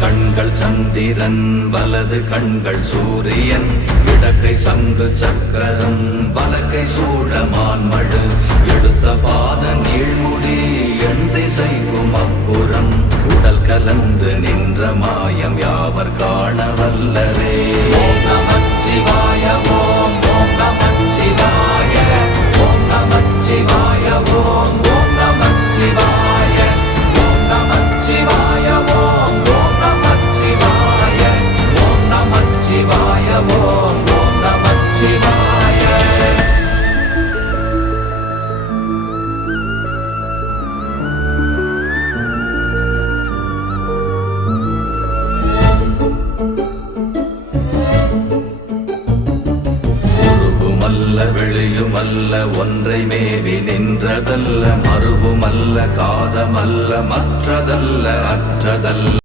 கண்கள் சந்திரன் வலது கண்கள் சூரியன் இடக்கை சங்கு சக்கரம் வலக்கை சூழமான்மழு எடுத்த பாத நீழ்முடி எண் திசைக்கும் அப்புறம் உடல் கலந்து நின்ற மாயம் யாவர் காண வல்லரே. ஓம் நமச்சிவாய ஓம் ஓம் நமச்சிவாய ஓம் நமச்சிவாய ஓம் ஓம் நமச்சிவாய ஓம் நமச்சிவாய ஓம் ஓம் நமச்சிவாய ஓம் நமச்சிவாய ஓம் ஓம் நமச்சிவாய. வெளியுமல்ல ஒன்றை மேவி நின்றதல்ல மறுவுமல்ல காதமல்ல மற்றதல்ல அற்றதல்ல